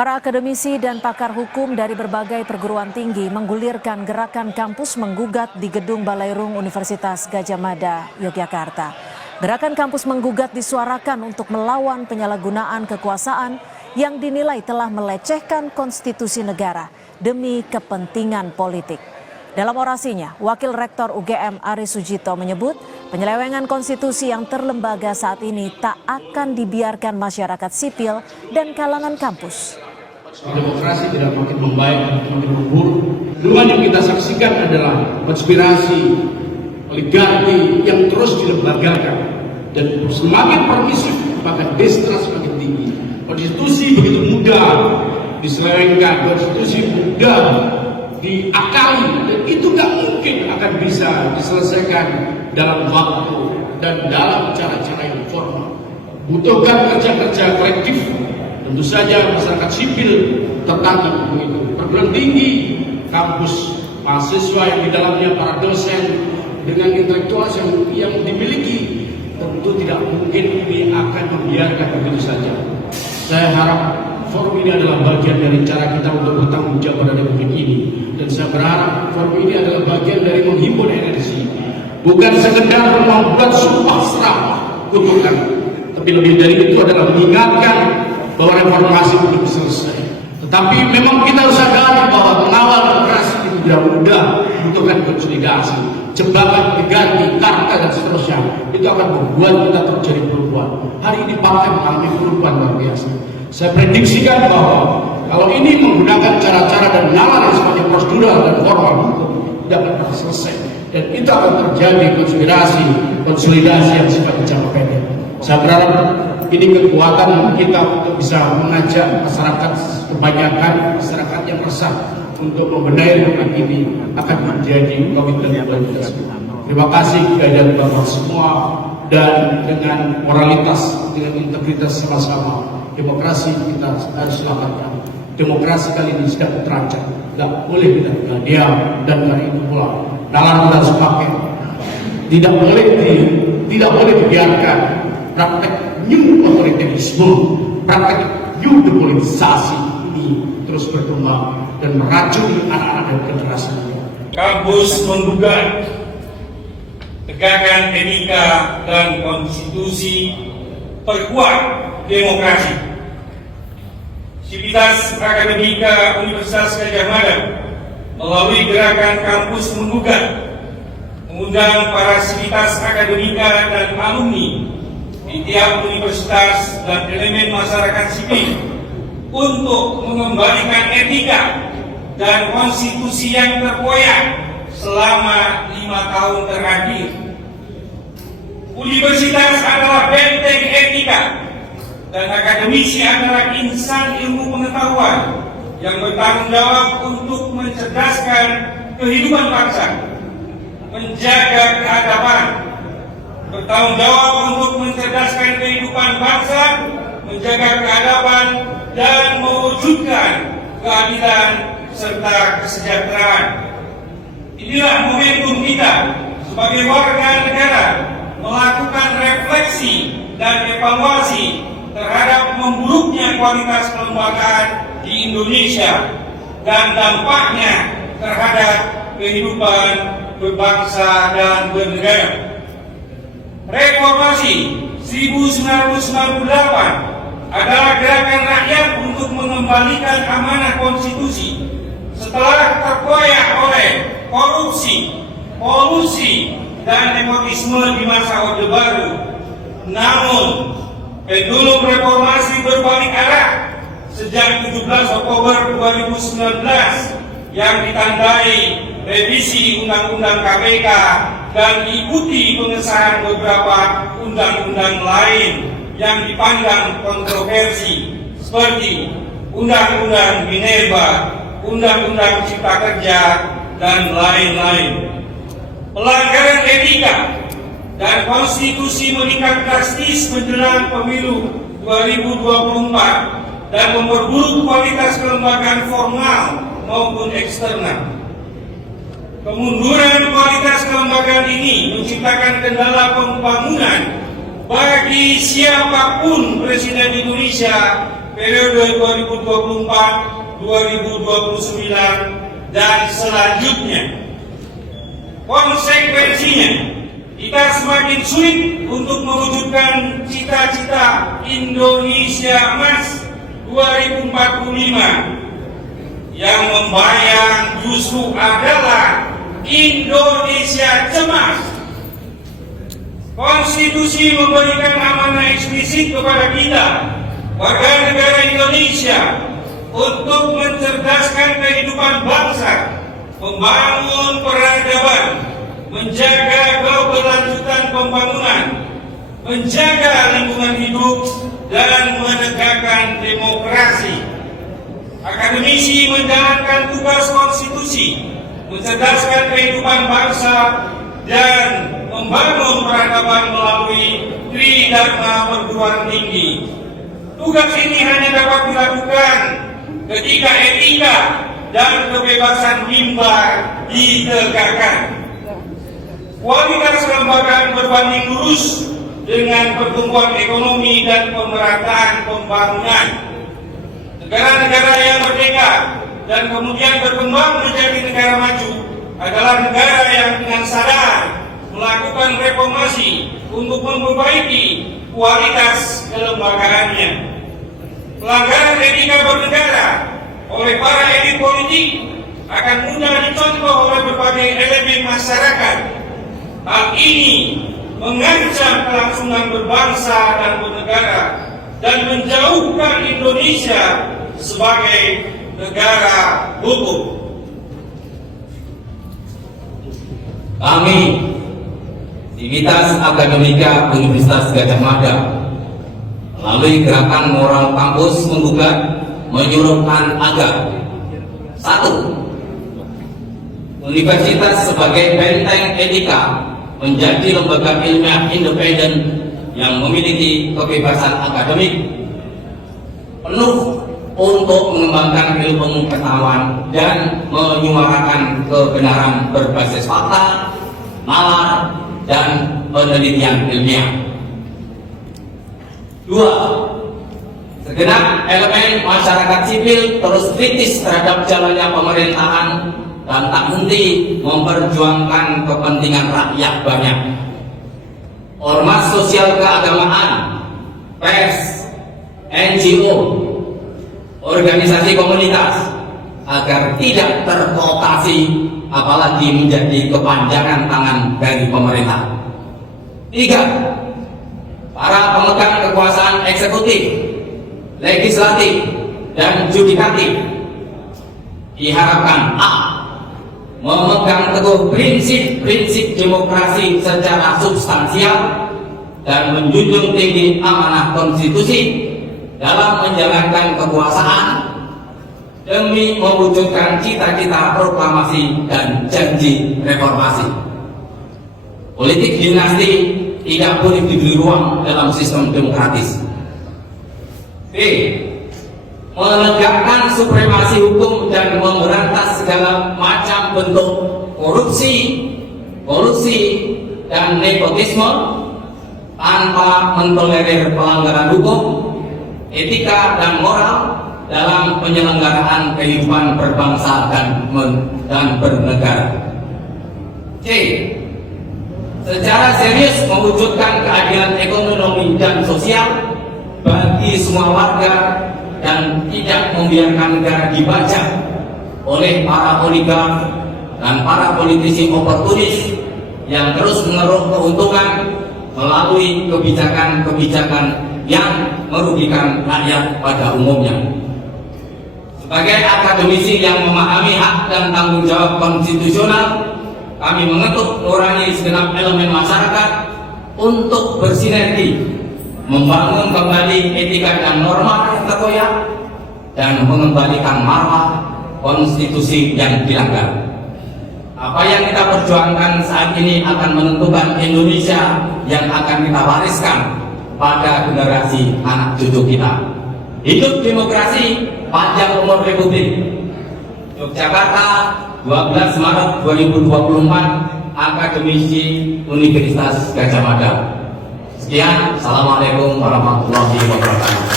Para akademisi dan pakar hukum dari berbagai perguruan tinggi menggulirkan gerakan kampus menggugat di Gedung Balairung Universitas Gadjah Mada, Yogyakarta. Gerakan kampus menggugat disuarakan untuk melawan penyalahgunaan kekuasaan yang dinilai telah melecehkan konstitusi negara demi kepentingan politik. Dalam orasinya, Wakil Rektor UGM Aris Sujito menyebut penyelewengan konstitusi yang terlembaga saat ini tak akan dibiarkan masyarakat sipil dan kalangan kampus. Demokrasi tidak makin membaik, makin memburuk. Dengan yang kita saksikan adalah konspirasi, oligarki yang terus dilembagakan dan semakin permisif, bahkan distrust semakin tinggi. Konstitusi begitu mudah diselewengkan, konstitusi mudah diakali, dan itu nggak mungkin akan bisa diselesaikan dalam waktu dan dalam cara-cara yang formal. Butuhkan kerja-kerja kolektif. Tentu saja masyarakat sipil tertangkap begitu. Perguruan tinggi, kampus, mahasiswa yang di dalamnya para dosen dengan intelektual yang dimiliki, tentu tidak mungkin ini akan membiarkan begitu saja. Saya harap forum ini adalah bagian dari cara kita untuk bertanggung jawab pada republik ini, dan saya berharap forum ini adalah bagian dari menghimpun energi, bukan sekedar membuat sumpah serapah kutukan, tapi lebih dari itu adalah mengingatkan bahwa reformasi belum selesai. Tetapi memang kita harus sadari bahwa mengawal demokrasi itu tidak mudah, membutuhkan konsolidasi, jebakan diganti, karta dan seterusnya. Itu akan membuat kita terjadi perubahan. Hari ini partai mengalami perubahan luar biasa. Saya prediksikan bahwa kalau ini menggunakan cara-cara dan nalar yang sifatnya prosedural dan formal, tidak akan pernah selesai. Dan itu akan terjadi konsolidasi yang sifatnya jangka pendek. Saya berharap ini kekuatan kita untuk bisa mengajak masyarakat, kebanyakan masyarakat yang resah untuk membenahi republik ini akan menjadi komitmen kita. Terima kasih kepada Bapak semua, dan dengan moralitas, dengan integritas sama-sama, demokrasi kita harus selamatkan. Demokrasi kali ini sedang terancam, tidak boleh kita diam, dan kali ini pula nalar kita harus pakai. Tidak boleh dibiarkan praktek new otoritarisme, praktek new depolitisasi ini terus berkembang dan meracuni anak-anak dan generasi muda. Kampus menggugat tegakkan etika dan konstitusi, perkuat demokrasi. Sivitas Akademika Universitas Gadjah Mada melalui gerakan kampus menggugat mengundang para sivitas akademika dan alumni di tiap universitas dan elemen masyarakat sipil untuk mengembalikan etika dan konstitusi yang terkoyak selama 5 tahun terakhir. Universitas adalah benteng etika, dan akademisi adalah insan ilmu pengetahuan yang bertanggung jawab untuk mencerdaskan kehidupan bangsa, menjaga keadaban, bertanggung jawab untuk mencerdaskan kehidupan bangsa, menjaga keadaban, dan mewujudkan keadilan serta kesejahteraan. Inilah momentum kita sebagai warga negara melakukan refleksi dan evaluasi terhadap memburuknya kualitas kelembagaan di Indonesia dan dampaknya terhadap kehidupan berbangsa dan bernegara. Reformasi 1998 adalah gerakan rakyat untuk mengembalikan amanah konstitusi setelah terkoyak oleh korupsi, kolusi, dan nepotisme di masa Orde Baru. Namun, pendulum reformasi berbalik arah sejak 17 Oktober 2019 yang ditandai revisi Undang-Undang KPK dan diikuti pengesahan beberapa undang-undang lain yang dipandang kontroversi seperti Undang-Undang Minerba, Undang-Undang Cipta Kerja, dan lain-lain. Pelanggaran etika dan konstitusi meningkat drastis menjelang pemilu 2024 dan memperburuk kualitas kelembagaan formal maupun eksternal. Kemunduran kualitas kelembagaan ini menciptakan kendala pembangunan bagi siapapun Presiden Indonesia periode 2024-2029 dan selanjutnya. Konsekuensinya, kita semakin sulit untuk mewujudkan cita-cita Indonesia Emas 2045 yang membayang justru adalah Indonesia cemas. Konstitusi memberikan amanah eksplisit kepada kita, warga negara Indonesia, untuk mencerdaskan kehidupan bangsa, membangun peradaban, menjaga keberlanjutan pembangunan, menjaga lingkungan hidup, dan menegakkan demokrasi. Akademisi menjalankan tugas konstitusi, mencerdaskan kehidupan bangsa, dan membangun peradaban melalui Tridharma perguruan tinggi. Tugas ini hanya dapat dilakukan ketika etika dan kebebasan mimbar ditegakkan. Kualitas kelembagaan berbanding lurus dengan pertumbuhan ekonomi dan pemerataan pembangunan. Negara-negara yang merdeka dan kemudian berkembang menjadi negara maju adalah negara yang dengan sadar melakukan reformasi untuk memperbaiki kualitas kelembagaannya. Pelanggaran etika bernegara oleh para elit politik akan mudah dicontoh oleh berbagai elemen masyarakat. Hal ini mengancam kelangsungan berbangsa dan bernegara dan menjauhkan Indonesia sebagai negara hukum. Kami, Sivitas Akademika Universitas Gadjah Mada, melalui gerakan moral kampus menggugat, menyuruhkan agar: 1. Universitas sebagai benteng etika menjadi lembaga ilmiah independen yang memiliki kebebasan akademik penuh untuk mengembangkan ilmu pengetahuan dan menyuarakan kebenaran berbasis fakta, nalar, dan penelitian ilmiah. 2. Segenap elemen masyarakat sipil terus kritis terhadap jalannya pemerintahan dan tak henti memperjuangkan kepentingan rakyat banyak. Ormas sosial keagamaan, pers, NGO, organisasi komunitas agar tidak terkooptasi apalagi menjadi kepanjangan tangan dari pemerintah. 3. Para pemegang kekuasaan eksekutif, legislatif, dan yudikatif diharapkan: A. Memegang teguh prinsip-prinsip demokrasi secara substansial dan menjunjung tinggi amanah konstitusi dalam menjalankan kekuasaan demi mewujudkan cita-cita proklamasi dan janji reformasi. Politik dinasti tidak boleh diberi ruang dalam sistem demokratis. B. Menegakkan supremasi hukum dan memberantas segala macam bentuk korupsi, dan nepotisme tanpa mentolerir pelanggaran hukum, etika, dan moral dalam penyelenggaraan kehidupan berbangsa dan bernegara. C. Secara serius mewujudkan keadilan ekonomi dan sosial bagi semua warga dan tidak membiarkan negara dibajak oleh para oligark dan para politisi oportunis yang terus mengeruk keuntungan melalui kebijakan-kebijakan yang merugikan rakyat pada umumnya. Sebagai akademisi yang memahami hak dan tanggung jawab konstitusional, kami mengetuk nurani segenap elemen masyarakat untuk bersinergi membangun kembali etika dan norma yang terkoyak dan mengembalikan marwah konstitusi yang dilanggar. Apa yang kita perjuangkan saat ini akan menentukan Indonesia yang akan kita wariskan pada generasi anak cucu kita. Hidup demokrasi, panjang umur Republik. Yogyakarta, 12 Maret 2024, Akademisi Universitas Gadjah Mada. Sekian, Assalamualaikum warahmatullahi wabarakatuh.